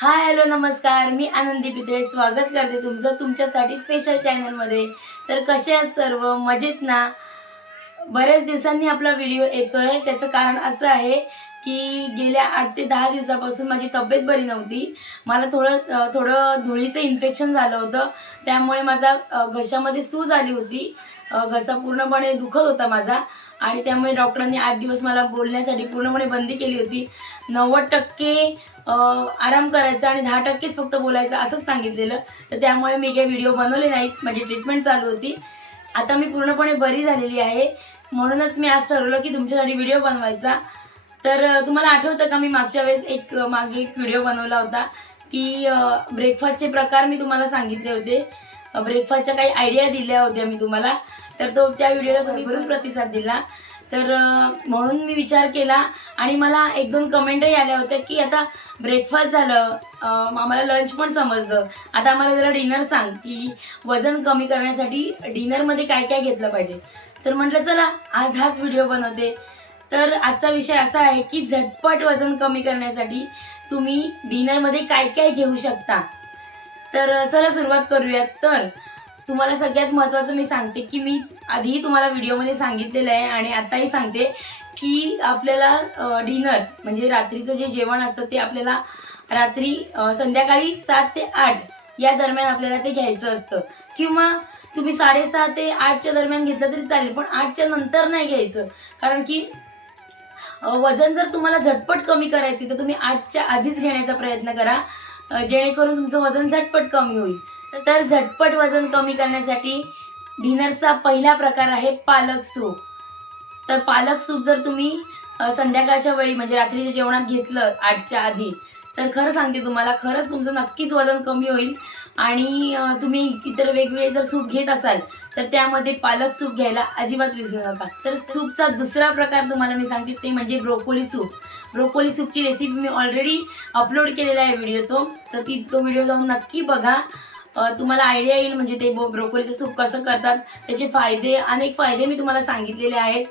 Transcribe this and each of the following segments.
Hi hello नमस्कार. मी आनंदी पितळे स्वागत करते तुमचं तुमच्यासाठी स्पेशल चॅनलमध्ये तर कसे आहात सर्व? मजेत ना? बऱ्याच दिवसांनी आपला व्हिडिओ येतोय. त्याचं कारण असं आहे की गेल्या आठ ते दहा दिवसापासून माझी तब्येत बरी नव्हती. मला थोडं थोडं धुळीचं इन्फेक्शन झालं होतं. त्यामुळे माझा घशामध्ये सूज आली होती. घसा पूर्णपणे दुखत होता माझा. आणि त्यामुळे डॉक्टरांनी आठ दिवस मला बोलण्यासाठी पूर्णपणे बंदी केली होती. नव्वद टक्के आराम करायचा आणि दहा टक्केच फक्त बोलायचं असंच सांगितलेलं. तर त्यामुळे मी काही व्हिडिओ बनवले नाहीत. माझी ट्रीटमेंट चालू होती. आता मी पूर्णपणे बरी झालेली आहे. म्हणूनच मी आज ठरवलं की तुमच्यासाठी व्हिडिओ बनवायचा. तर तुम्हाला आठवतं का मी मागच्या वेळेस एक मागे एक व्हिडिओ बनवला होता की ब्रेकफास्टचे प्रकार मी तुम्हाला सांगितले होते. ब्रेकफास्टच्या काही आयडिया दिल्या होत्या मी तुम्हाला. तर तो त्या व्हिडिओला तुम्ही भरून प्रतिसाद दिला. तर म्हणून मी विचार केला आणि मला एक दोन कमेंटही आल्या होत्या की आता ब्रेकफास्ट झालं. आम्हाला लंच पण समजलं. आता आम्हाला जरा डिनर सांग की वजन कमी करण्यासाठी डिनरमध्ये काय काय घेतलं पाहिजे? तर म्हटलं चला आज हाच व्हिडिओ बनवते. तर आजचा विषय असा आहे की झटपट वजन कमी करण्यासाठी तुम्ही डिनरमध्ये काय काय घेऊ शकता. तर चला सुरुवात करूयात. तर तुम्हाला सगळ्यात महत्त्वाचं मी सांगते की मी आधीही तुम्हाला व्हिडिओमध्ये सांगितलेलं आहे आणि आताही सांगते की आपल्याला डिनर म्हणजे रात्रीचं जे जेवण असतं ते आपल्याला रात्री संध्याकाळी सात ते आठ या दरम्यान आपल्याला ते घ्यायचं असतं. किंवा तुम्ही साडेसहा ते आठच्या दरम्यान घेतलं तरी चालेल पण आठच्या नंतर नाही घ्यायचं. कारण की वजन जर तुम्हाला झटपट कमी करायची तर तुम्ही आठच्या आधीच घेण्याचा प्रयत्न करा. जेणेकरून तुमचं वजन झटपट कमी होईल. तर झटपट वजन कमी करण्यासाठी डिनरचा पहिला प्रकार आहे पालक सूप. तर पालक सूप जर तुम्ही संध्याकाळच्या वेळी म्हणजे रात्रीच्या जेवणात घेतलं आठच्या आधी तर खरं सांगते तुम्हाला खरंच तुमचं नक्कीच वजन कमी होईल. आणि तुम्ही इतर वेगवेगळे जर सूप घेत असाल तर त्यामध्ये पालक सूप घ्यायला अजिबात विसरू नका. तर सूपचा दुसरा प्रकार तुम्हाला मी सांगते ते म्हणजे ब्रोकोली सूप. ब्रोकोली सूपची रेसिपी मी ऑलरेडी अपलोड केलेला आहे व्हिडिओ तो. तर ती तो व्हिडिओ जाऊन नक्की बघा. तुम्हाला आयडिया येईल म्हणजे ते ब्रोकोलीचं सूप कसं करतात. त्याचे फायदे अनेक फायदे मी तुम्हाला सांगितलेले आहेत.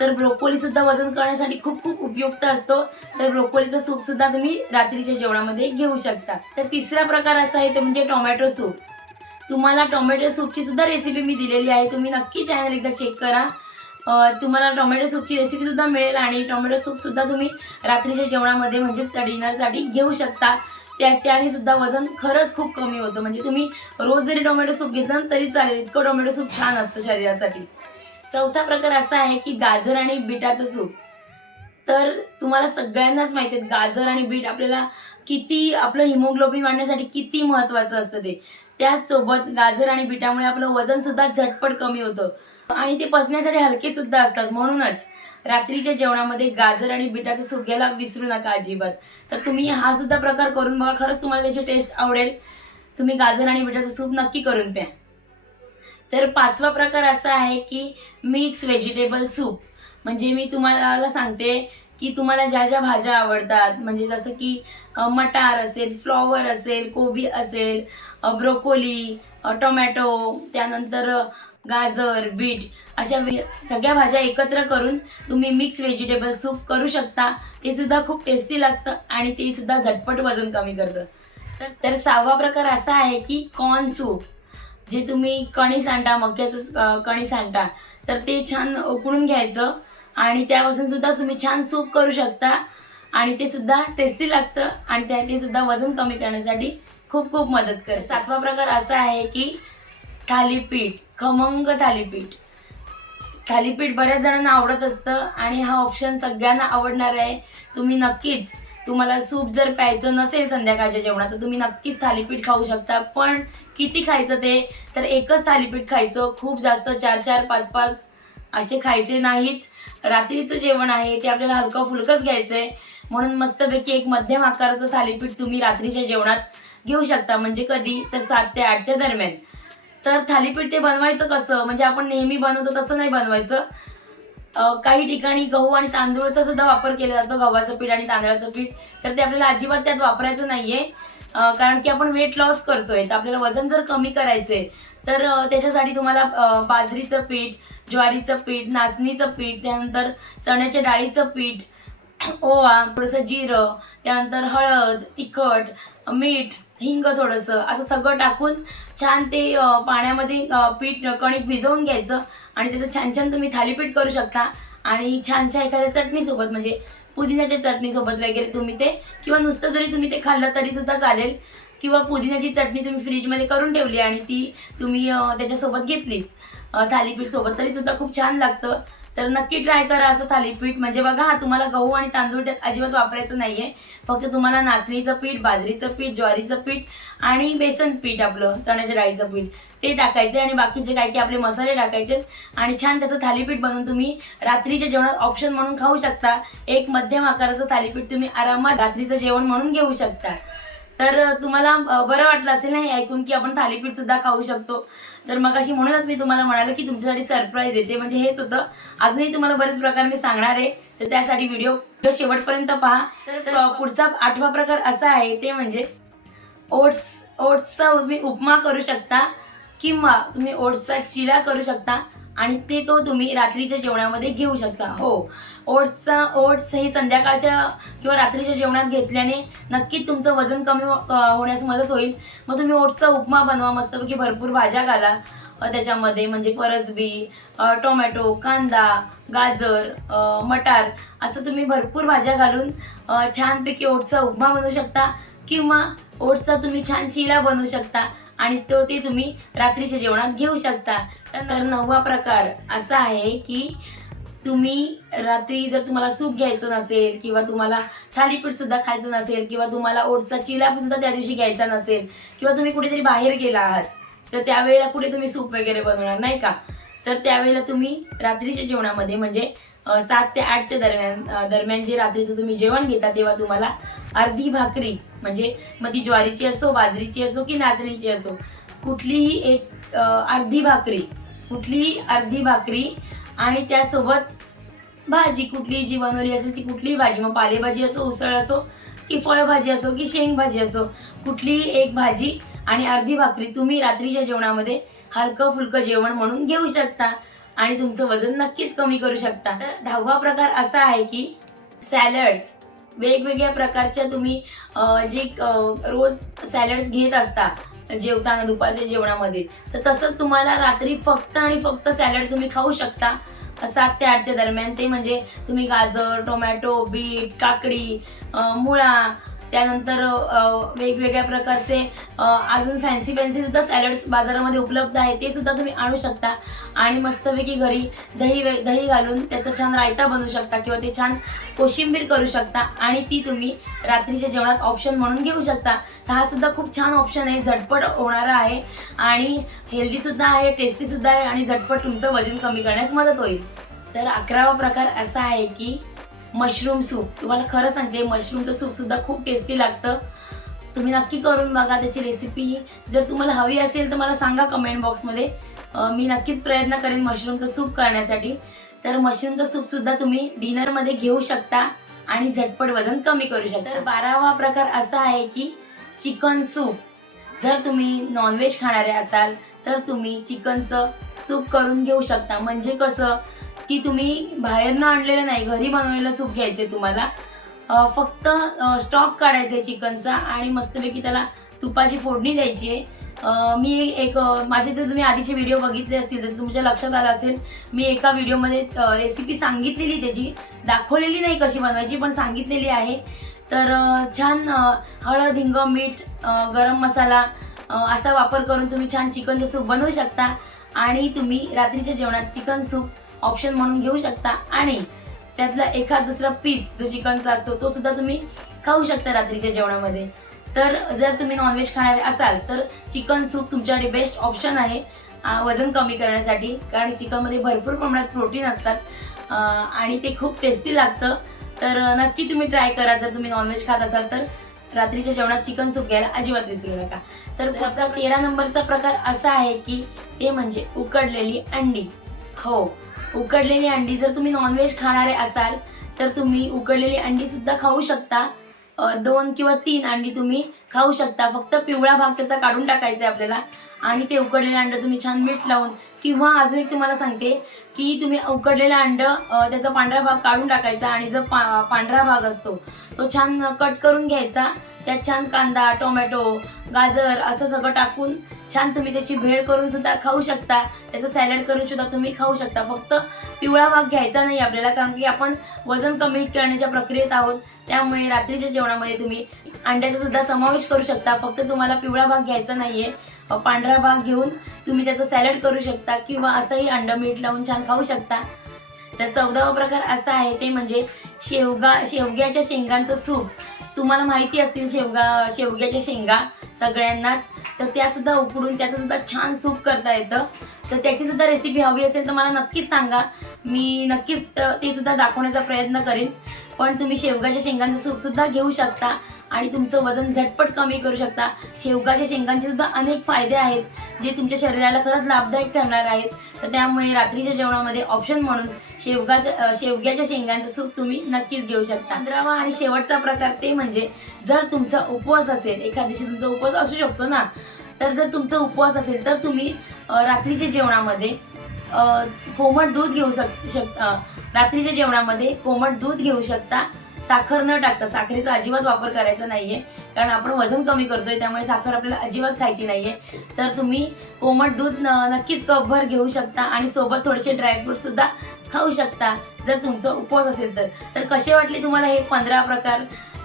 तर ब्रोकोली सुद्धा वजन करण्यासाठी खूप खूप उपयुक्त असतो. तर ब्रोकोलीचं सूप सुद्धा तुम्ही रात्रीच्या जेवणामध्ये घेऊ शकता. तर तिसरा प्रकार असा आहे तो म्हणजे टोमॅटो सूप. तुम्हाला टोमॅटो सूपची सुद्धा रेसिपी मी दिलेली आहे. तुम्ही नक्की चॅनल एकदा चेक करा. तुम्हाला टोमॅटो सूपची रेसिपी सुद्धा मिळेल आणि टोमॅटो सूप सुद्धा तुम्ही रात्रीच्या जेवणामध्ये म्हणजेच डिनरसाठी घेऊ शकता. त्या त्याने सुद्धा वजन खरंच खूप कमी होतं. म्हणजे तुम्ही रोज जरी टोमॅटो सूप घेतलं तरी चालेल. इतकं टोमॅटो सूप छान असतं शरीरासाठी. चौथा प्रकार असा आहे की गाजर आणि बीटाचं सूप. तर तुम्हाला सगळ्यांनाच माहिती आहे गाजर आणि बीट आपल्याला किती आपलं हिमोग्लोबिन वाढण्यासाठी किती महत्त्वाचं असतं ते. त्याचसोबत गाजर आणि बीटामुळे आपलं वजन सुद्धा झटपट कमी होतं. आणि ते पचण्यासाठी हलके सुद्धा असतात. म्हणूनच रात्रीच्या जेवणामध्ये गाजर आणि बिटाचं सूप घ्यायला विसरू नका अजिबात. तर तुम्ही हा सुद्धा प्रकार करून बघा. खरंच तुम्हाला त्याची टेस्ट आवडेल. तुम्ही गाजर आणि बिटाचं सूप नक्की करून प्या. तर पाचवा प्रकार असा आहे की मिक्स व्हेजिटेबल सूप. म्हणजे मी तुम्हाला सांगते की तुम्हाला ज्या ज्या भाज्या आवडतात म्हणजे जसं की मटार असेल फ्लॉवर असेल कोबी असेल ब्रोकोली टोमॅटो त्यानंतर गाजर बीट अशा सगळ्या भाज्या एकत्र करून तुम्ही मिक्स व्हेजिटेबल सूप करू शकता. ते सुद्धा खूप टेस्टी लागतं आणि ते सुद्धा झटपट वजन कमी करतं. तर तर सहावा प्रकार असा आहे की कॉर्न सूप. जे तुम्ही कणीस आणता मक्याचं कणी कणीस आणता तर ते छान उकळून घ्यायचं. आणि त्यापासून सुद्धा तुम्ही छान सूप करू शकता. आणि ते सुद्धा टेस्टी लागतं आणि त्याने सुद्धा वजन कमी करण्यासाठी खूप खूप मदत कर सातवा प्रकार असा आहे की थालीपीठ खमंग थालीपीठ. थालीपीठ बऱ्याच जणांना आवडत असतं आणि हा ऑप्शन सगळ्यांना आवडणार आहे. तुम्ही नक्कीच तुम्हाला सूप जर प्यायचं नसेल संध्याकाळच्या जेवणात तर तुम्ही नक्कीच थालीपीठ खाऊ शकता. पण किती खायचं ते? तर एकच थालीपीठ खायचं खूप जास्त चार चार पाच पाच असे खायचे नाहीत. रात्रीचं जेवण आहे ते आपल्याला हलकं फुलकंच घ्यायचं आहे म्हणून मस्तपैकी एक मध्यम आकाराचं थालीपीठ तुम्ही रात्रीच्या जेवणात घेऊ शकता. म्हणजे कधी? तर सात ते आठच्या दरम्यान. तर थालीपीठ ते बनवायचं कसं? म्हणजे आपण नेहमी बनवतो तसं नाही बनवायचं. काही ठिकाणी गहू आणि तांदूळचा सुद्धा वापर केला जातो गव्हाचं पीठ आणि तांदळाचं पीठ. तर ते आपल्याला अजिबात त्यात वापरायचं नाहीये. कारण की आपण वेट लॉस करतोय. तर आपल्याला वजन जर कमी करायचंय तर त्याच्यासाठी तुम्हाला बाजरीचं पीठ ज्वारीचं पीठ नाचणीचं पीठ त्यानंतर चण्याच्या डाळीचं पीठ ओवा थोडंसं जिरं त्यानंतर हळद तिखट मीठ हिंग थोडंसं असं सगळं टाकून छान ते पाण्यामध्ये पीठ कणिक भिजवून घ्यायचं आणि त्याचं छान छान तुम्ही थालीपीठ करू शकता आणि छानशा एखाद्या चटणीसोबत म्हणजे पुदिन्याच्या चटणीसोबत वगैरे तुम्ही ते किंवा नुसतं जरी तुम्ही ते खाल्लं तरीसुद्धा चालेल. किंवा पुदिन्याची चटणी तुम्ही फ्रीजमध्ये करून ठेवली आणि ती तुम्ही त्याच्यासोबत घेतली. थालीपीठ सोबत तरी सुद्धा खूप छान लागतं. तर नक्की ट्राय करा असं थालीपीठ. म्हणजे बघा हा तुम्हाला गहू आणि तांदूळ त्यात अजिबात वापरायचं नाही आहे फक्त तुम्हाला नाचणीचं पीठ बाजरीचं पीठ ज्वारीचं पीठ आणि बेसन पीठ आपलं चण्याच्या डाळीचं पीठ ते टाकायचे आणि बाकीचे काय की आपले मसाले टाकायचे आणि छान त्याचं थालीपीठ बनवून तुम्ही रात्रीच्या जेवणात ऑप्शन म्हणून खाऊ शकता. एक मध्यम आकाराचं थालीपीठ तुम्ही आरामात रात्रीचं जेवण म्हणून घेऊ शकता. तर तुम्हाला बरं वाटलं असेल ना हे ऐकून की आपण थालीपीठ सुद्धा खाऊ शकतो. तर मग अशी म्हणूनच मी तुम्हाला म्हणाले की तुमच्यासाठी सरप्राईज येते. म्हणजे हेच होतं. अजूनही तुम्हाला बरेच प्रकार मी सांगणार आहे. तर त्यासाठी व्हिडिओ शेवटपर्यंत पहा. तर पुढचा आठवा प्रकार असा आहे. ते म्हणजे ओट्स ओट्सचा तुम्ही उपमा करू शकता किंवा तुम्ही ओट्सचा चिला करू शकता आणि ते तो तुम्ही रात्रीच्या जेवणामध्ये घेऊ शकता. हो. ओट्सचा ओट्स हे संध्याकाळच्या किंवा रात्रीच्या जेवणात घेतल्याने नक्कीच तुमचं वजन कमी हो-, होण्यास मदत होईल. मग तुम्ही ओट्सचा उपमा बनवा मस्तपैकी भरपूर भाज्या घाला. त्याच्यामध्ये म्हणजे फरसबी टोमॅटो कांदा गाजर मटार असं तुम्ही भरपूर भाज्या घालून छानपैकी ओट्सचा उपमा बनवू शकता किंवा ओट्सचा तुम्ही छान चिरा बनवू शकता आणि तो ते तुम्ही रात्रीच्या जेवणात घेऊ शकता. तर नववा प्रकार असा आहे की तुम्ही रात्री जर तुम्हाला सूप घ्यायचं नसेल किंवा तुम्हाला थालीपीठ सुद्धा खायचं नसेल किंवा तुम्हाला ओटचा चिला सुद्धा त्या दिवशी घ्यायचा नसेल किंवा तुम्ही कुठेतरी बाहेर गेला आहात तर त्यावेळेला कुठे तुम्ही सूप वगैरे बनवणार नाही का? तर त्यावेळेला तुम्ही रात्रीच्या जेवणामध्ये म्हणजे सात ते आठच्या दरम्यान दरम्यान जे रात्रीचं तुम्ही जेवण घेता तेव्हा तुम्हाला अर्धी भाकरी म्हणजे मग ती ज्वारीची असो बाजरीची असो की नाचणीची असो कुठलीही एक अर्धी भाकरी कुठलीही अर्धी भाकरी आणि त्यासोबत भाजी कुठलीही जी बनवली असेल ती कुठलीही भाजी मग पालेभाजी असो उसळ असो की फळभाजी असो की शेंगभाजी असो कुठलीही एक भाजी आणि अर्धी भाकरी तुम्ही रात्रीच्या जेवणामध्ये हलकं फुलकं जेवण म्हणून घेऊ शकता आणि तुमचं वजन नक्कीच कमी करू शकता. तर दहावा प्रकार असा आहे की सॅलड्स वेगवेगळ्या प्रकारच्या तुम्ही जे रोज सॅलड्स घेत असता जेवताना दुपारच्या जेवणामध्ये. तर तसंच तुम्हाला रात्री फक्त आणि फक्त सॅलड तुम्ही खाऊ शकता. सात ते आठच्या दरम्यान ते म्हणजे तुम्ही गाजर टोमॅटो बीट काकडी मुळा त्यानंतर वेगवेगळ्या प्रकारचे अजून फॅन्सी फॅन्सी सुद्धा सॅलड्स बाजारामध्ये उपलब्ध आहे ते सुद्धा तुम्ही आणू शकता. आणि मस्तपैकी घरी दही वे- दही घालून त्याचा छान रायता बनवू शकता किंवा ते छान कोशिंबीर करू शकता. आणि ती तुम्ही रात्रीच्या जेवणात ऑप्शन म्हणून घेऊ शकता. तर हा सुद्धा खूप छान ऑप्शन आहे. झटपट होणारा आहे. आणि हेल्दी सुद्धा आहे टेस्टी सुद्धा आहे आणि झटपट तुमचं वजन कमी करण्यास मदत होईल. तर अकरावा प्रकार असा आहे की मशरूम सूप. तुम्हाला खरं सांगते मशरूमचं सूप सुद्धा खूप टेस्टी लागतं. तुम्ही नक्की करून बघा त्याची रेसिपी जर तुम्हाला हवी असेल तर मला सांगा कमेंट बॉक्समध्ये मी नक्कीच प्रयत्न करेन मशरूमचं सूप करण्यासाठी. तर मशरूमचं सूप सुद्धा तुम्ही डिनरमध्ये घेऊ शकता आणि झटपट वजन कमी करू शकता. तर बारावा प्रकार असा आहे की चिकन सूप. जर तुम्ही नॉनव्हेज खाणारे असाल तर तुम्ही चिकनचं सूप करून घेऊ शकता. म्हणजे कसं? की तुम्ही बाहेरनं आणलेलं नाही घरी बनवलेलं सूप घ्यायचे तुम्हाला. फक्त स्टॉक काढायचा चिकनचा आणि मस्तपैकी त्याला तुपाची फोडणी द्यायची आहे. मी एक माझे जर तुम्ही आधीचे व्हिडिओ बघितले असतील तर तुमच्या लक्षात आलं असेल मी एका व्हिडिओमध्ये रेसिपी सांगितलेली त्याची. दाखवलेली नाही कशी बनवायची पण सांगितलेली आहे. तर छान हळद हिंग मीठ गरम मसाला असा वापर करून तुम्ही छान चिकनचं सूप बनवू शकता. आणि तुम्ही रात्रीच्या जेवणात चिकन सूप ऑप्शन म्हणून घेऊ शकता. आणि त्यातला एखाद दुसरा पीस जो चिकनचा असतो तो सुद्धा तुम्ही खाऊ शकता रात्रीच्या जेवणामध्ये. तर जर तुम्ही नॉनव्हेज खाणारे असाल तर चिकन सूप तुमच्यासाठी बेस्ट ऑप्शन आहे वजन कमी करण्यासाठी. कारण चिकनमध्ये भरपूर प्रमाणात प्रोटीन असतात आणि ते खूप टेस्टी लागतं. तर नक्की तुम्ही ट्राय करा. जर तुम्ही नॉनव्हेज खात असाल तर रात्रीच्या जेवणात चिकन सूप घ्यायला अजिबात विसरू नका. तर पुढचा तेरा नंबरचा प्रकार असा आहे की ते म्हणजे उकडलेली अंडी. हो. उकडलेली अंडी जर तुम्ही नॉनव्हेज खाणारे असाल तर तुम्ही उकडलेली अंडी सुद्धा खाऊ शकता. दोन किंवा तीन अंडी तुम्ही खाऊ शकता. फक्त पिवळा भाग त्याचा काढून टाकायचा आहे आपल्याला. आणि ते उकडलेलं अंड तुम्ही छान मीठ लावून किंवा अजून एक तुम्हाला सांगते की तुम्ही उकडलेलं अंड त्याचा पांढरा भाग काढून टाकायचा आणि जो पा पांढरा भाग असतो तो छान कट करून घ्यायचा. त्यात छान कांदा टोमॅटो गाजर असं सगळं टाकून छान तुम्ही त्याची भेळ करून सुद्धा खाऊ शकता. त्याचं सॅलड करून सुद्धा तुम्ही खाऊ शकता. फक्त पिवळा भाग घ्यायचा नाही आपल्याला कारण की आपण वजन कमी करण्याच्या प्रक्रियेत आहोत. त्यामुळे रात्रीच्या जेवणामध्ये तुम्ही अंड्याचा सुद्धा समावेश करू शकता. फक्त तुम्हाला पिवळा भाग घ्यायचा नाहीये. पांढरा भाग घेऊन तुम्ही त्याचं सॅलड करू शकता किंवा असंही अंड मीठ लावून छान खाऊ शकता. तर चौदावा प्रकार असा आहे ते म्हणजे शेवगा शेवग्याच्या शेंगांचं सूप. तुम्हाला माहिती असतील शेवगा शेवग्याच्या शेंगा सगळ्यांनाच तर त्या सुद्धा उकडून त्याचं सुद्धा छान सूप करता येतं. तर त्याची सुद्धा रेसिपी हवी असेल तर मला नक्कीच सांगा. मी नक्कीच ते सुद्धा दाखवण्याचा प्रयत्न करेन. पण तुम्ही शेवगाच्या शेंगांचं सूप सुद्धा घेऊ शकता. आणि तुमचं वजन झटपट कमी करू शकता. शेवगाच्या शेंगांचे सुद्धा अनेक फायदे आहेत जे तुमच्या शरीराला खरंच लाभदायक ठरणार आहेत. तर त्यामुळे रात्रीच्या जेवणामध्ये ऑप्शन म्हणून शेवगाचं शेवग्याच्या शेंगांचं सूप तुम्ही नक्कीच घेऊ शकता. पंधरावा आणि शेवटचा प्रकार ते म्हणजे जर तुमचा उपवास असेल एखाद दिवशी तुमचा उपवास असू शकतो ना तर जर तुमचा उपवास असेल तर तुम्ही रात्रीच्या जेवणामध्ये कोमट दूध घेऊ शक शक रात्रीच्या जेवणामध्ये कोमट दूध घेऊ शकता. साखर न टाकता साखरेचा अजिबात वापर करायचा नाहीये. कारण आपण वजन कमी करतोय त्यामुळे साखर आपल्याला अजिबात खायची नाहीये. तर तुम्ही कोमट दूध नक्कीच कपभर घेऊ शकता आणि सोबत थोडेसे ड्रायफ्रूट सुद्धा खाऊ शकता जर तुमचा उपवास असेल तर. तर कसे वाटले तुम्हाला हे पंधरा प्रकार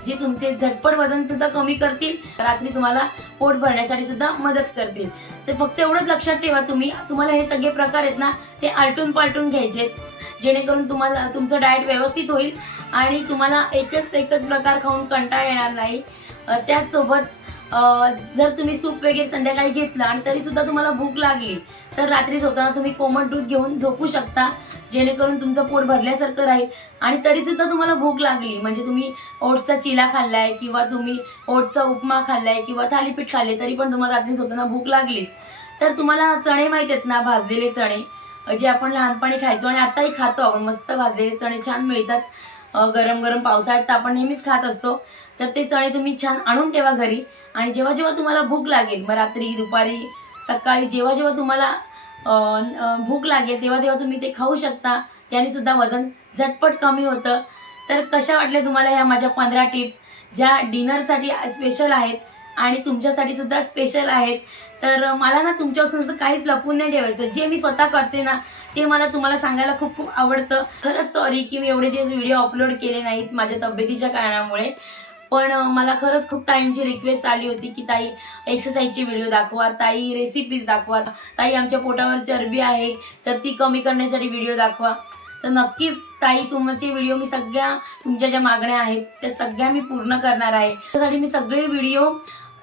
जे तुमचे झटपट वजन सुद्धा कमी करतील रात्री तुम्हाला पोट भरण्यासाठी सुद्धा मदत करतील. तर फक्त एवढंच लक्षात ठेवा तुम्ही. तुम्हाला हे सगळे प्रकार आहेत ना ते आलटून पालटून घ्यायचे जेणेकरून तुम्हाला तुमचं डाएट व्यवस्थित होईल आणि तुम्हाला एकच एकच प्रकार खाऊन कंटाळा येणार नाही. त्याचसोबत जर तुम्ही सूप वगैरे संध्याकाळी घेतलं आणि तरी सुद्धा तुम्हाला भूक लागली तर रात्री झोपताना तुम्ही कोमट दूध घेऊन झोपू शकता जेणेकरून तुमचं पोट भरल्यासारखं राहील. आणि तरी सुद्धा तुम्हाला भूक लागली म्हणजे तुम्ही ओटचा चिला खाल्लाय किंवा तुम्ही ओटचा उपमा खाल्लाय किंवा थालीपीठ खाल्ले तरी पण तुम्हाला रात्री झोपताना भूक लागलीच. तर तुम्हाला चणे माहीत आहेत ना भाजलेले चणे? जे आपण लहानपणी खायचो आणि आताही खातो आपण मस्त भाजलेले चणे छान मिळतात. गरम गरम पावसाळ्यात तर आपण नेहमीच खात असतो. तर ते चणे तुम्ही छान आणून ठेवा घरी आणि जेव्हा जेव्हा तुम्हाला भूक लागेल मग रात्री दुपारी सकाळी जेव्हा जेव्हा तुम्हाला भूक लागेल तेव्हा तेव्हा तुम्ही ते खाऊ शकता. त्याने सुद्धा वजन झटपट कमी होतं. तर कशा वाटल्या तुम्हाला ह्या माझ्या पंधरा टिप्स? ज्या डिनरसाठी स्पेशल आहेत आणि तुमच्यासाठी सुद्धा स्पेशल आहेत. तर मला ना तुमच्यापासून असं काहीच लपून नाही ठेवायचं. जे मी स्वतः करते ना ते मला तुम्हाला सांगायला खूप खूप आवडतं. खरंच सॉरी की मी एवढे दिवस व्हिडिओ अपलोड केले नाहीत माझ्या तब्येतीच्या कारणामुळे. पण मला खरंच खूप ताईंची रिक्वेस्ट आली होती की ताई एक्सरसाइजचे व्हिडिओ दाखवा. ताई रेसिपीज दाखवा. ताई आमच्या पोटावर चरबी आहे तर ती कमी करण्यासाठी व्हिडिओ दाखवा. तर नक्कीच ताई तुमचे व्हिडिओ मी सगळ्या तुमच्या ज्या मागण्या आहेत त्या सगळ्या मी पूर्ण करणार आहे. त्यासाठी मी सगळे व्हिडिओ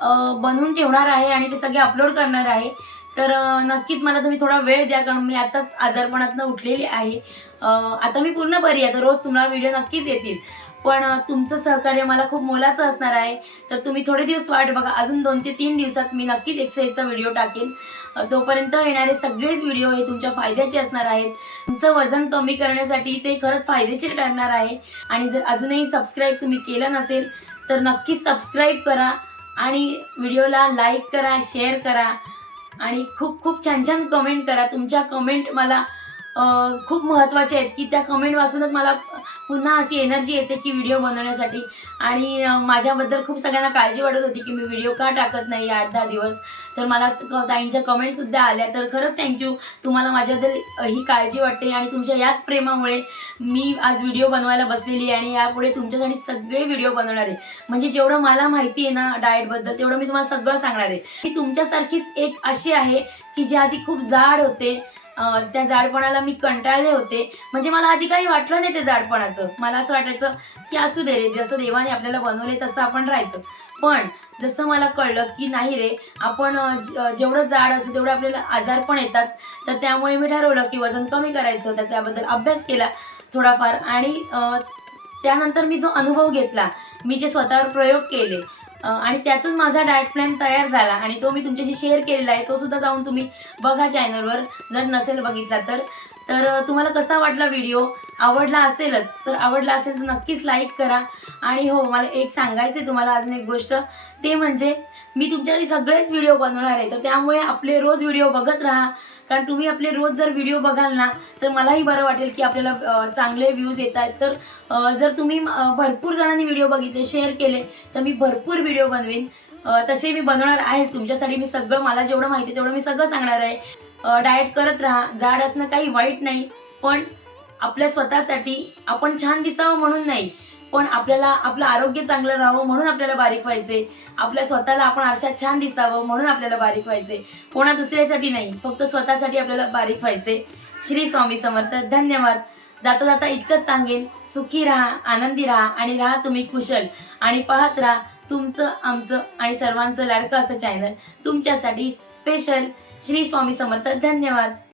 बनवून ठेवणार आहे आणि ते सगळे अपलोड करणार आहे. तर नक्कीच मला तुम्ही थोडा वेळ द्या कारण मी आताच आजारपणातनं उठलेली आहे. आता मी पूर्ण बरी आहे. तर रोज तुम्हाला व्हिडिओ नक्कीच येतील. पण तुमचं सहकार्य मला खूप मोलाचं असणार आहे. तर तुम्ही थोडे दिवस वाट बघा. अजून दोन ते तीन दिवसात मी नक्कीच एक्सरसाइजचा व्हिडिओ टाकेन. तोपर्यंत येणारे सगळेच व्हिडिओ हे तुमच्या फायद्याचे असणार आहेत. तुमचं वजन कमी करण्यासाठी ते खरंच फायदेशीर ठरणार आहे. आणि जर अजूनही सबस्क्राईब तुम्ही केलं नसेल तर नक्कीच सबस्क्राईब करा. आणि व्हिडिओला लाईक करा शेअर करा आणि खूप खूप छान छान कमेंट करा. तुमच्या कमेंट मला खूप महत्त्वाच्या आहेत की त्या कमेंट वाचूनच मला पुन्हा अशी एनर्जी येते की व्हिडिओ बनवण्यासाठी. आणि माझ्याबद्दल खूप सगळ्यांना काळजी वाटत होती की मी व्हिडिओ का टाकत नाही आठ दहा दिवस. तर मला ताईंच्या कमेंटसुद्धा आल्या. तर खरंच थँक्यू तुम्हाला माझ्याबद्दल ही काळजी वाटते आणि तुमच्या याच प्रेमामुळे मी आज व्हिडिओ बनवायला बसलेली आहे आणि यापुढे तुमच्यासाठी सगळे व्हिडिओ बनवणार आहे. म्हणजे जेवढं मला माहिती आहे ना डाएटबद्दल तेवढं मी तुम्हाला सगळं सांगणार आहे. मी तुमच्यासारखीच एक अशी आहे की जी आधी खूप जाड होते त्या जाडपणाला मी कंटाळले होते. म्हणजे मला आधी काही वाटलं नाही ते जाडपणाचं. मला असं वाटायचं की असू दे रे जसं देवाने आपल्याला बनवले तसं आपण राहायचं. पण जसं मला कळलं की नाही रे आपण जेवढं जाड असू तेवढं आपल्याला आजार पण येतात. तर त्यामुळे मी ठरवलं की वजन कमी करायचं. त्याच्याबद्दल अभ्यास केला थोडाफार आणि त्यानंतर मी जो अनुभव घेतला मी जे स्वतःवर प्रयोग केले आणि त्यातून माझा डाएट प्लॅन तयार झाला आणि तो मी तुमच्याशी शेअर केलेला आहे तो सुद्धा जाऊन तुम्ही बघा चॅनलवर जर नसेल बघितला तर. तर तुम्हाला कसा वाटला व्हिडिओ आवडला असेलच. तर आवडला असेल तर नक्कीच लाईक करा. आणि हो मला एक सांगायचं आहे तुम्हाला अजून एक गोष्ट. ते म्हणजे मी तुमच्यासाठी सगळेच व्हिडिओ बनवणार आहे. तर त्यामुळे आपले रोज व्हिडिओ बघत राहा. कारण तुम्ही आपले रोज जर व्हिडिओ बघाल ना तर मलाही बरं वाटेल की आपल्याला चांगले व्ह्यूज येत आहेत. तर जर तुम्ही भरपूर जणांनी व्हिडिओ बघितले शेअर केले तर मी भरपूर व्हिडिओ बनवीन. तसे मी बनवणार आहेच. तुमच्यासाठी मी सगळं मला जेवढं माहिती आहे तेवढं मी सगळं सांगणार आहे. डाएट करत राहा. जाड असणं काही वाईट नाही. पण आपल्या स्वतःसाठी आपण छान दिसावं म्हणून नाही. पण आपल्याला आपलं आरोग्य चांगलं राहावं म्हणून आपल्याला बारीक व्हायचे. आपल्या स्वतःला आपण आरशात छान दिसावं म्हणून आपल्याला बारीक व्हायचे. कोणा दुसऱ्यासाठी नाही फक्त स्वतःसाठी आपल्याला बारीक व्हायचे. श्री स्वामी समर्थ धन्यवाद. जाता जाता इतकंच सांगेन सुखी राहा आनंदी राहा आणि राहा तुम्ही कुशल. आणि पाहत राहा तुमचं आमचं आणि सर्वांचं लाडकं असं चॅनल तुमच्यासाठी स्पेशल श्री स्वामी समर्थ धन्यवाद.